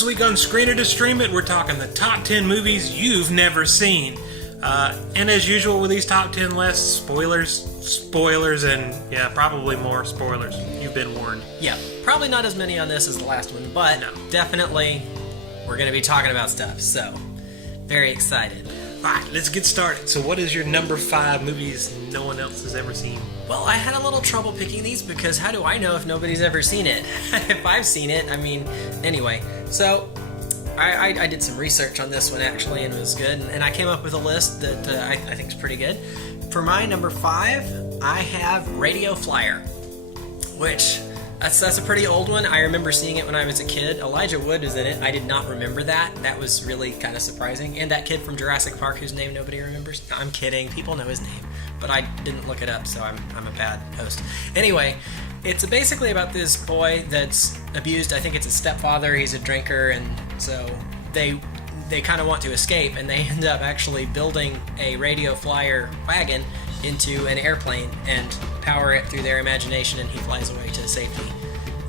This week on Screen It to Stream It, we're talking the top 10 movies you've never seen. And as usual with these top 10 lists, spoilers, and yeah, probably more spoilers. You've been warned. Yeah, probably not as many on this as the last one, but definitely we're going to be talking about stuff, so very excited. Alright, let's get started. So what is your number 5 movies no one else has ever seen? Well, I had a little trouble picking these because how do I know if nobody's ever seen it? If I've seen it, anyway. So, I did some research on this one actually, and it was good, and I came up with a list that I think is pretty good. For my number 5, I have Radio Flyer, which... That's a pretty old one. I remember seeing it when I was a kid. Elijah Wood was in it. I did not remember that. That was really kind of surprising. And that kid from Jurassic Park whose name nobody remembers. No, I'm kidding. People know his name. But I didn't look it up, so I'm a bad host. Anyway, it's basically about this boy that's abused. I think it's his stepfather. He's a drinker, and so they kind of want to escape, and they end up actually building a Radio Flyer wagon into an airplane and power it through their imagination, and he flies away to safety.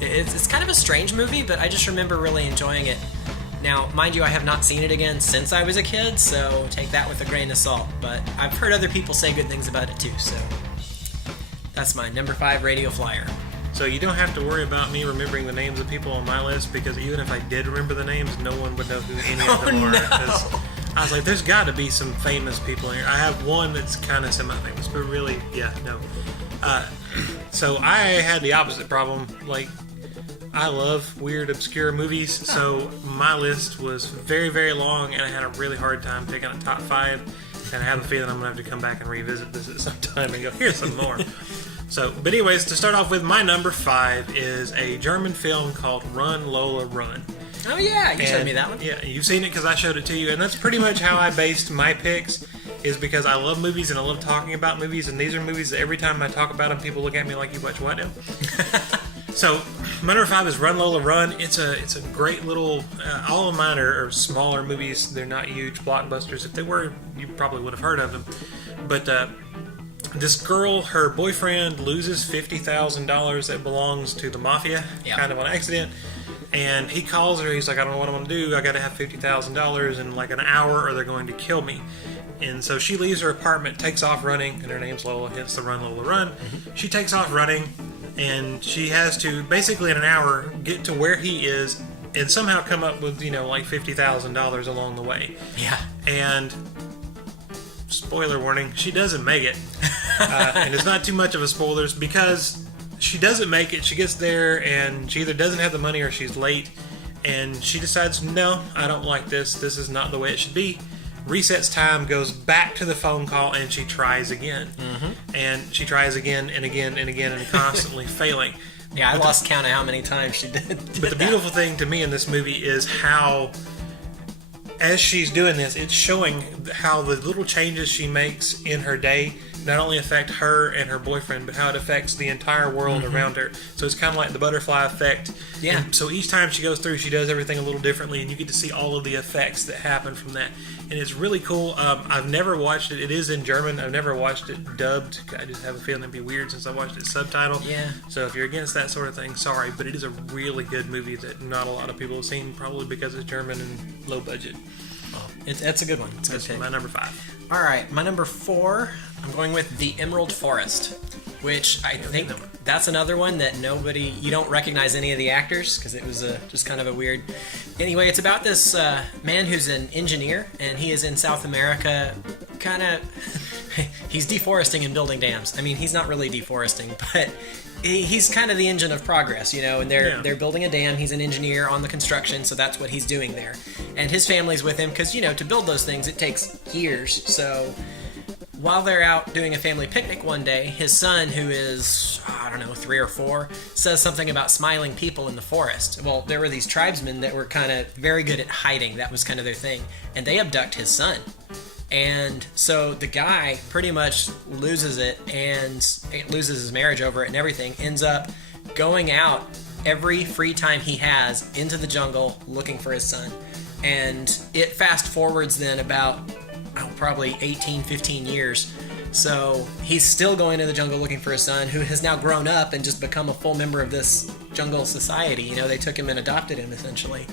It's kind of a strange movie, but I just remember really enjoying it. Now, mind you, I have not seen it again since I was a kid, so take that with a grain of salt, but I've heard other people say good things about it too, so that's my number 5, Radio Flyer. So you don't have to worry about me remembering the names of people on my list, because even if I did remember the names, no one would know who any of them are. No. I was like, there's got to be some famous people in here. I have one that's kind of semi-famous, but really, yeah, no. So I had the opposite problem. Like, I love weird, obscure movies, so my list was very, very long, and I had a really hard time picking a top 5, and I have a feeling I'm going to have to come back and revisit this at some time and go, here's some more. So, but anyways, to start off with, my number 5 is a German film called Run, Lola, Run. Oh yeah, you showed me that one. Yeah, you've seen it because I showed it to you, and that's pretty much how I based my picks, is because I love movies and I love talking about movies, and these are movies that every time I talk about them, people look at me like, you watch what now? So, my number 5 is Run, Lola, Run. It's a great little, all of mine are smaller movies. They're not huge blockbusters. If they were, you probably would have heard of them. But this girl, her boyfriend loses $50,000 that belongs to the mafia, kind of on accident. And he calls her, he's like, I don't know what I'm going to do. I got to have $50,000 in like an hour or they're going to kill me. And so she leaves her apartment, takes off running, and her name's Lola, hence the Run, Lola, Run. Mm-hmm. She takes off running, and she has to, basically in an hour, get to where he is and somehow come up with, like $50,000 along the way. Yeah. And, spoiler warning, she doesn't make it. And it's not too much of a spoilers because... she doesn't make it. She gets there and she either doesn't have the money or she's late, and she decides, no, I don't like this. This is not the way it should be. Resets time, goes back to the phone call, and she tries again. Mm-hmm. And she tries again and again and again and constantly failing. Yeah, I lost count of how many times she did but the beautiful thing to me in this movie is how, as she's doing this, it's showing how the little changes she makes in her day not only affect her and her boyfriend, but how it affects the entire world around her. So it's kind of like the butterfly effect. Yeah. And so each time she goes through, she does everything a little differently, and you get to see all of the effects that happen from that. And it's really cool. I've never watched it. It is in German. I've never watched it dubbed. I just have a feeling it'd be weird since I watched it subtitled. Yeah. So if you're against that sort of thing, sorry. But it is a really good movie that not a lot of people have seen, probably because it's German and low budget. Oh, that's a good one. That's my number 5. All right, my number 4, I'm going with The Emerald Forest, which I think that's another one that you don't recognize any of the actors because it was just kind of a weird... Anyway, it's about this man who's an engineer, and he is in South America, kind of... he's deforesting and building dams. I mean, he's not really deforesting, but... he's kind of the engine of progress, and they're building a dam. He's an engineer on the construction, so that's what he's doing there. And his family's with him because, to build those things, it takes years. So while they're out doing a family picnic one day, his son, who is, 3 or 4, says something about smiling people in the forest. Well, there were these tribesmen that were kind of very good at hiding. That was kind of their thing. And they abduct his son. And so the guy pretty much loses it and loses his marriage over it and everything, ends up going out every free time he has into the jungle looking for his son. And it fast forwards then about probably 18, 15 years. So he's still going to the jungle looking for his son, who has now grown up and just become a full member of this jungle society. They took him and adopted him essentially.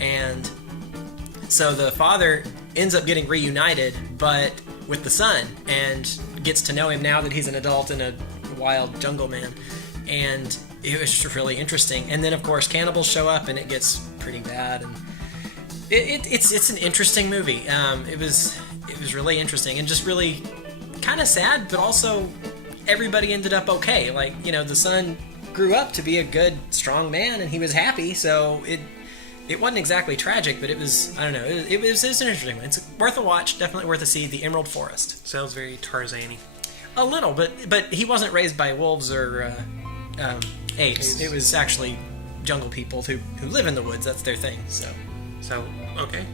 And so the father ends up getting reunited, but with the son, and gets to know him now that he's an adult and a wild jungle man. And it was just really interesting. And then, of course, cannibals show up, and it gets pretty bad. And it's an interesting movie. It was really interesting and just really kind of sad, but also everybody ended up okay. Like, you know, the son grew up to be a good, strong man, and he was happy. So it wasn't exactly tragic, but it was, I don't know, it was an interesting one. It's worth a watch, definitely worth a see. The Emerald Forest. Sounds very Tarzan-y. A little, but he wasn't raised by wolves or apes. It was actually jungle people who live in the woods. That's their thing. So okay.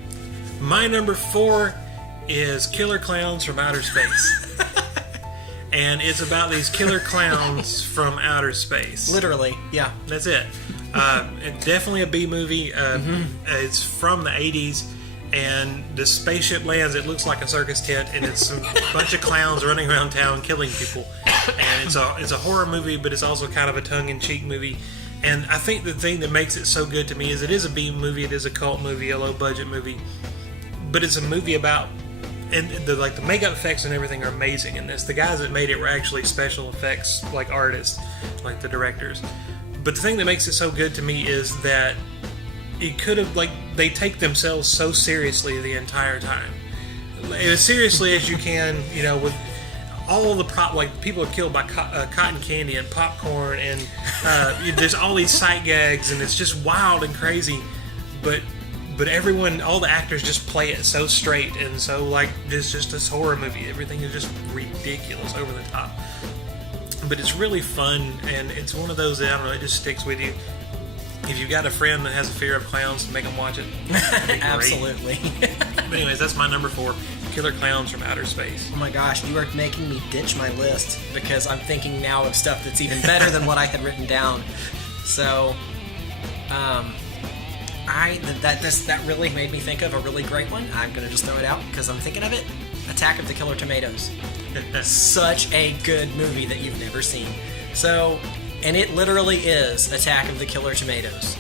My number 4 is Killer Clowns from Outer Space. And it's about these killer clowns from outer space. Literally, yeah. That's it. Definitely a B movie. It's from the 80s, and the spaceship lands. It looks like a circus tent, and it's a bunch of clowns running around town killing people. And it's a horror movie, but it's also kind of a tongue-in-cheek movie. And I think the thing that makes it so good to me is it is a B movie, it is a cult movie, a low-budget movie, but it's a movie about. And the makeup effects and everything are amazing in this. The guys that made it were actually special effects, like artists, like the directors. But the thing that makes it so good to me is that it could have, they take themselves so seriously the entire time. As seriously as you can, you know, with all the people are killed by cotton candy and popcorn, and there's all these sight gags, and it's just wild and crazy. But everyone, all the actors just play it so straight, and so it's just this horror movie. Everything is just ridiculous, over the top. But it's really fun, and it's one of those that, I don't know, it just sticks with you. If you've got a friend that has a fear of clowns, make them watch it. Absolutely. But anyways, that's my number 4, Killer Clowns from Outer Space. Oh my gosh, you are making me ditch my list, because I'm thinking now of stuff that's even better than what I had written down. So, that really made me think of a really great one. I'm gonna just throw it out because I'm thinking of it. Attack of the Killer Tomatoes. Such a good movie that you've never seen. So, and it literally is Attack of the Killer Tomatoes.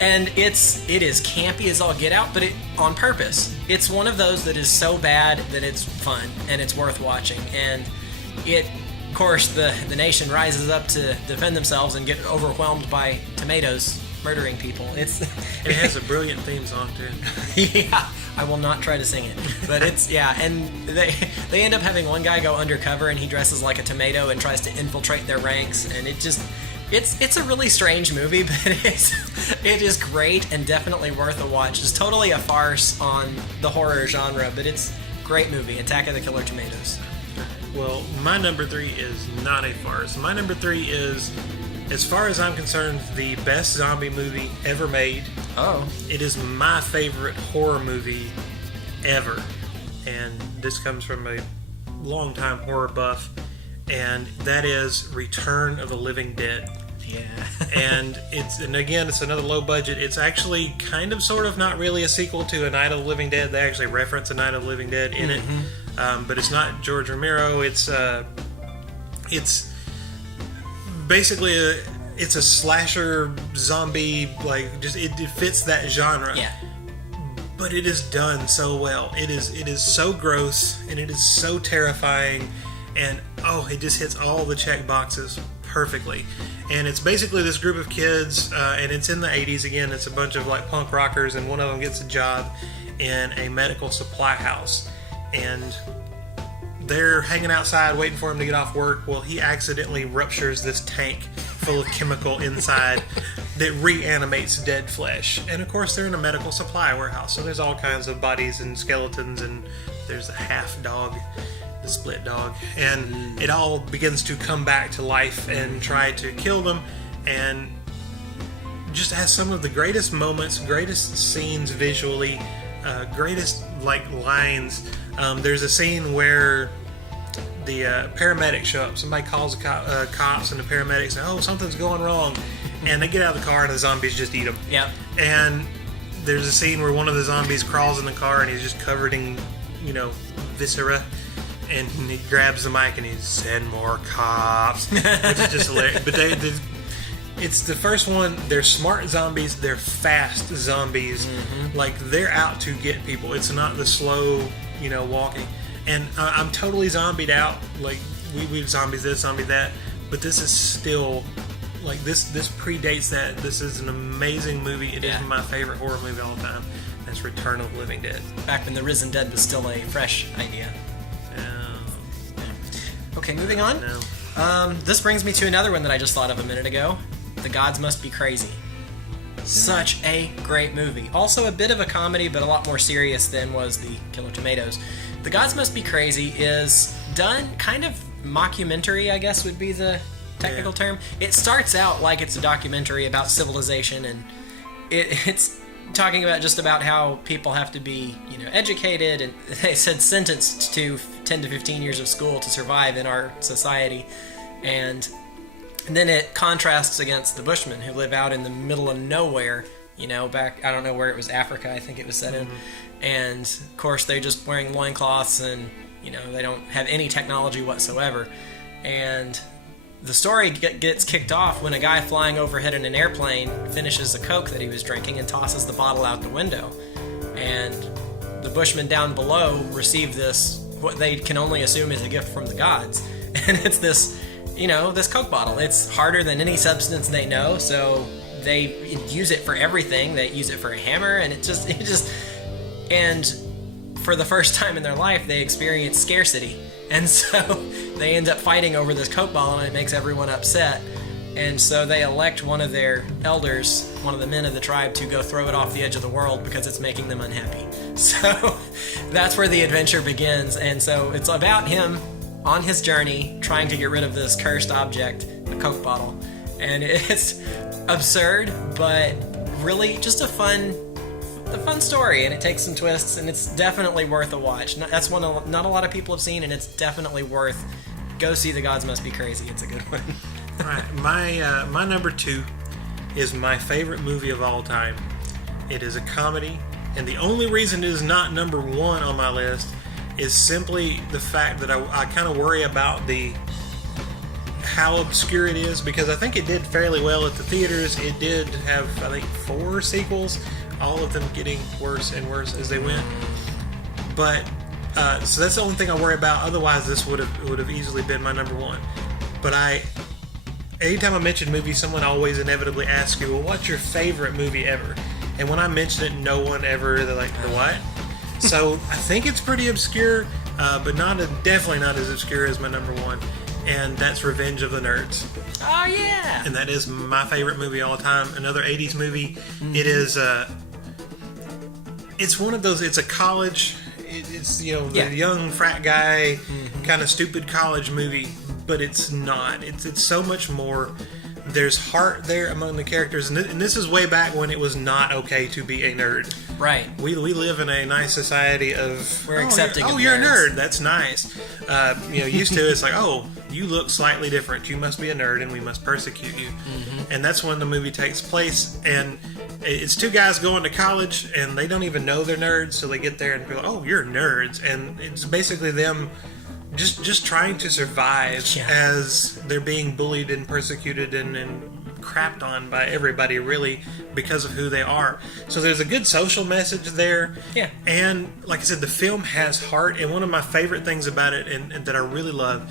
And it is campy as all get out, but it on purpose. It's one of those that is so bad that it's fun and it's worth watching. And of course, the nation rises up to defend themselves and get overwhelmed by tomatoes murdering people. It has a brilliant theme song too. Yeah, I will not try to sing it, but and they end up having one guy go undercover, and he dresses like a tomato and tries to infiltrate their ranks, and it's a really strange movie, but it is great and definitely worth a watch. It's totally a farce on the horror genre, but it's a great movie, Attack of the Killer Tomatoes. Well, my number 3 is not a farce. My number 3 is, as far as I'm concerned, the best zombie movie ever made. Oh. It is my favorite horror movie ever. And this comes from a longtime horror buff. And that is Return of the Living Dead. Yeah. And again, it's another low budget. It's actually kind of, sort of, not really a sequel to A Night of the Living Dead. They actually reference A Night of the Living Dead in it. But it's not George Romero. It's basically it's a slasher zombie, it fits that genre. Yeah. But it is done so well. It is so gross, and it is so terrifying, and it just hits all the check boxes perfectly. And it's basically this group of kids, and it's in the 80s again. It's a bunch of punk rockers, and one of them gets a job in a medical supply house, and they're hanging outside waiting for him to get off work. Well, he accidentally ruptures this tank full of chemical inside that reanimates dead flesh. And of course, they're in a medical supply warehouse, so there's all kinds of bodies and skeletons, and there's a half dog, the split dog, and it all begins to come back to life and try to kill them, and just has some of the greatest moments, greatest scenes visually, greatest lines. There's a scene where the paramedics show up. Somebody calls the cops, and the paramedics say, "Oh, something's going wrong," and they get out of the car, and the zombies just eat them. Yep. And there's a scene where one of the zombies crawls in the car, and he's just covered in, viscera, and he grabs the mic and he's "Send more cops," which is just hilarious. But it's the first one. They're smart zombies. They're fast zombies. Like, they're out to get people. It's not the slow, walking. And I'm totally zombied out. Like, we've zombies this, zombie that. But this is still, like, this predates that. This is an amazing movie. It is my favorite horror movie of all time. That's Return of the Living Dead. Back when The Risen Dead was still a fresh idea. Okay, moving on. This brings me to another one that I just thought of a minute ago. The Gods Must Be Crazy. Such a great movie. Also a bit of a comedy, but a lot more serious than was the Killer Tomatoes. The Gods Must Be Crazy is done kind of mockumentary, I guess would be the technical term. It starts out like it's a documentary about civilization, and it's talking about just about how people have to be, educated, and they said sentenced to 10 to 15 years of school to survive in our society. And then it contrasts against the Bushmen who live out in the middle of nowhere, back, I don't know where it was, Africa, I think it was set in. And, of course, they're just wearing loincloths and, they don't have any technology whatsoever. And the story gets kicked off when a guy flying overhead in an airplane finishes a Coke that he was drinking and tosses the bottle out the window. And the Bushmen down below receive this, what they can only assume is a gift from the gods. And it's this, this Coke bottle. It's harder than any substance they know, so they use it for everything. They use it for a hammer, and and for the first time in their life, they experience scarcity. And so they end up fighting over this Coke bottle, and it makes everyone upset. And so they elect one of their elders, one of the men of the tribe, to go throw it off the edge of the world because it's making them unhappy. So that's where the adventure begins. And so it's about him on his journey trying to get rid of this cursed object, a Coke bottle. And it's absurd, but really just a fun story, and it takes some twists, and it's definitely worth a watch. That's one not a lot of people have seen, and it's definitely worth. Go see The Gods Must Be Crazy. It's a good one. All right, my number 2 is my favorite movie of all time. It is a comedy, and the only reason it is not number 1 on my list is simply the fact that I kind of worry about how obscure it is, because I think it did fairly well at the theaters. It did have, I think, 4 sequels, all of them getting worse and worse as they went. But so that's the only thing I worry about. Otherwise, this would have easily been my number 1. But anytime I mention movies, someone always inevitably asks you, "Well, what's your favorite movie ever?" And when I mention it, no one ever, they're like, "The what?" So I think it's pretty obscure, but definitely not as obscure as my number 1. And that's Revenge of the Nerds. Oh, yeah! And that is my favorite movie of all time. Another 80s movie. It is, it's one of those, it's a college, it's, the young frat guy, kind of stupid college movie, but it's not. It's so much more. There's heart there among the characters, and this is way back when it was not okay to be a nerd. Right. We live in a nice society of we're accepting. You're a nerd. That's nice. Used to it's like, oh, you look slightly different. You must be a nerd, and we must persecute you. And that's when the movie takes place. And it's 2 guys going to college, and they don't even know they're nerds. So they get there and go, oh, you're nerds, and it's basically them just trying to survive as they're being bullied and persecuted and crapped on by everybody, really, because of who they are. So there's a good social message there. Yeah. And like I said, the film has heart, and one of my favorite things about it, and that I really love,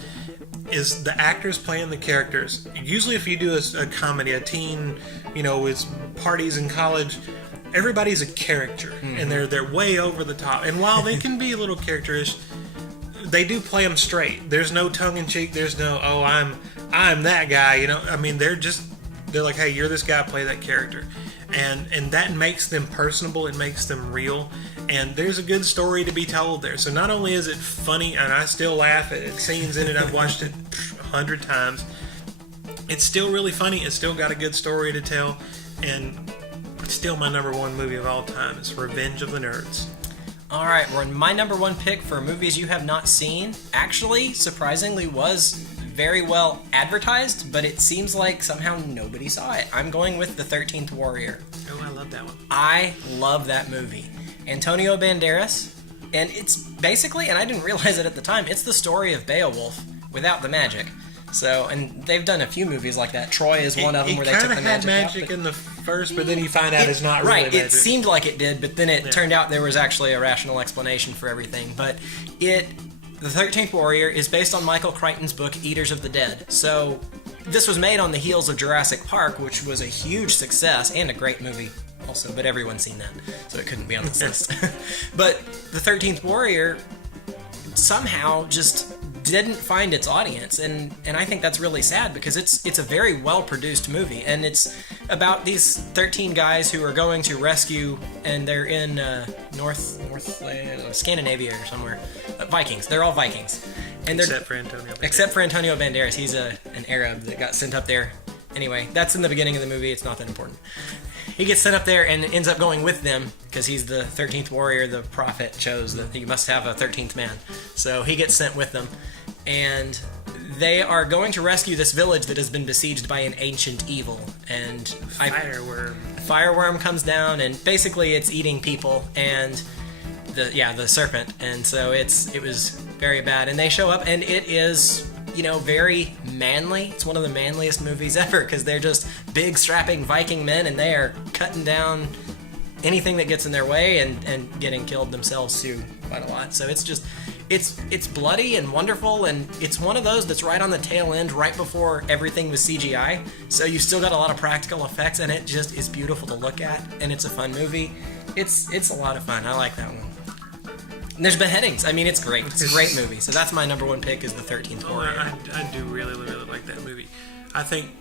is the actors playing the characters. Usually if you do a comedy, a teen, it's parties in college, everybody's a character, and they're way over the top. And while they can be a little characterish, they do play them straight. There's no tongue-in-cheek. There's no, oh, I'm that guy. They're like, hey, you're this guy, play that character. And that makes them personable. It makes them real. And there's a good story to be told there. So not only is it funny, and I still laugh at scenes in it. I've watched it 100 times. It's still really funny. It's still got a good story to tell. And it's still my number 1 movie of all time. It's Revenge of the Nerds. All right, well, my number 1 pick for movies you have not seen actually, surprisingly, was very well advertised, but it seems like somehow nobody saw it. I'm going with The 13th Warrior. Oh, I love that one. I love that movie. Antonio Banderas, and it's basically, and I didn't realize it at the time, it's the story of Beowulf without the magic. So, and they've done a few movies like that. Troy is one of them where they took the magic out. It kind of had magic in the first, but then you find out it's not really magic. It seemed like it did, but then it turned out there was actually a rational explanation for everything. But The 13th Warrior is based on Michael Crichton's book Eaters of the Dead. So this was made on the heels of Jurassic Park, which was a huge success and a great movie also, but everyone's seen that, so it couldn't be on this list. But The 13th Warrior somehow just didn't find its audience, and I think that's really sad because it's a very well produced movie, and it's about these 13 guys who are going to rescue, and they're in North Scandinavia or somewhere. Vikings. They're all Vikings, and except for Antonio Banderas. Except for Antonio Banderas, he's an Arab that got sent up there. Anyway, that's in the beginning of the movie. It's not that important. He gets sent up there and ends up going with them because he's the 13th warrior. The prophet chose that he must have a 13th man. So he gets sent with them. And they are going to rescue this village that has been besieged by an ancient evil. And fireworm comes down, and basically it's eating people and the serpent. And so it was very bad. And they show up, and it is, very manly. It's one of the manliest movies ever because they're just big, strapping Viking men, and they are cutting down anything that gets in their way and getting killed themselves too quite a lot. So it's bloody and wonderful, and it's one of those that's right on the tail end, right before everything was CGI. So you've still got a lot of practical effects, and it just is beautiful to look at, and it's a fun movie. It's a lot of fun. I like that one. And there's beheadings. I mean, it's great. It's a great movie. So that's my number one pick is The 13th Warrior. I do really, really like that movie. I think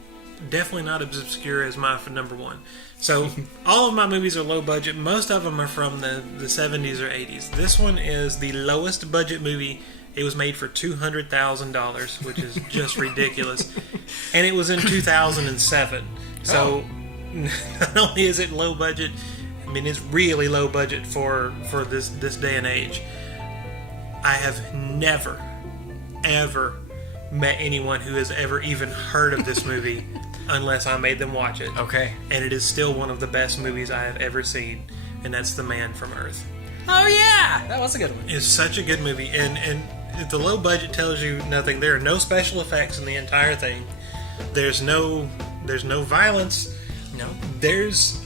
definitely not as obscure as my number one. So all of my movies are low budget. Most of them are from the 70s or 80s. This one is the lowest budget movie. It was made for $200,000, which is just ridiculous. And it was in 2007. So not only is it low budget, I mean, it's really low budget for this day and age. I have never, ever met anyone who has ever even heard of this movie unless I made them watch it. Okay. And it is still one of the best movies I have ever seen, and that's The Man from Earth. Oh, yeah! That was a good one. It's such a good movie, and if the low budget tells you nothing, there are no special effects in the entire thing. There's no violence. No.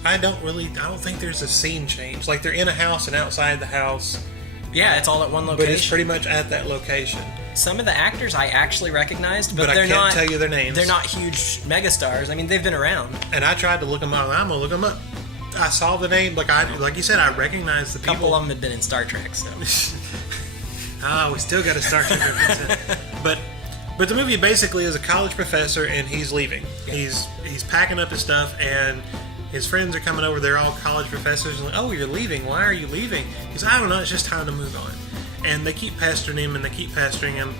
I don't think there's a scene change. Like, they're in a house and outside the house. Yeah, it's all at one location. But it's pretty much at that location. Some of the actors I actually recognized, but they're not. I can't tell you their names. They're not huge megastars. I mean, they've been around. And I tried to look them up. I'm gonna look them up. I saw the name, like you said, I recognized the people. A couple of them had been in Star Trek, so. We still got a Star Trek reference. But the movie basically is a college professor, and he's leaving. Yeah. He's packing up his stuff, and his friends are coming over. They're all college professors. And like, oh, you're leaving. Why are you leaving? He's I don't know. It's just time to move on. And they keep pestering him, and they keep pestering him.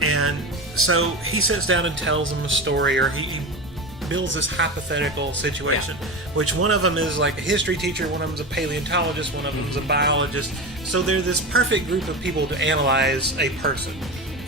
And so he sits down and tells them a story, or he builds this hypothetical situation, which one of them is like a history teacher, one of them's a paleontologist, one of them's a biologist. So they're this perfect group of people to analyze a person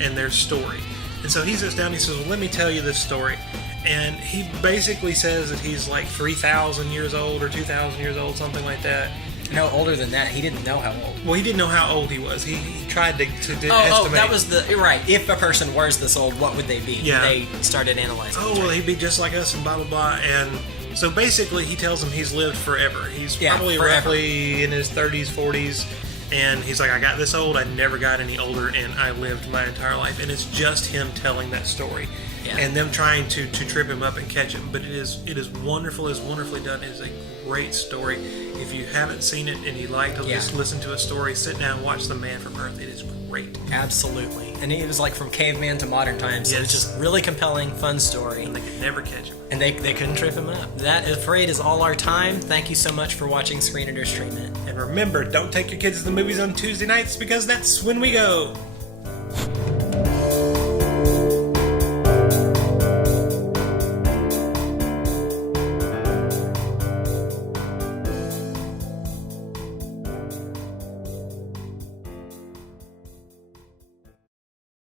and their story. And so he sits down and he says, well, let me tell you this story. And he basically says that he's like 3,000 years old or 2,000 years old, something like that. No, older than that. He didn't know how old. Well, he didn't know how old he was. He tried to estimate. Oh, that was right. If a person was this old, what would they be? Yeah. They started analyzing. Oh, well, he'd be just like us and blah, blah, blah. And so basically he tells him he's lived forever. He's probably roughly in his 30s, 40s. And he's like, I got this old, I never got any older, and I lived my entire life. And it's just him telling that story. Yeah. And them trying to trip him up and catch him. But it is wonderful, it's wonderfully done. It is a great story. If you haven't seen it and you like to just listen to a story, sit down and watch The Man from Earth. It is great. Absolutely. And it was like from caveman to modern times. So it's just really compelling, fun story. And they could never catch him. And they couldn't trip him up. That, afraid, is all our time. Thank you so much for watching Screen Under Stream It. And remember, don't take your kids to the movies on Tuesday nights because that's when we go.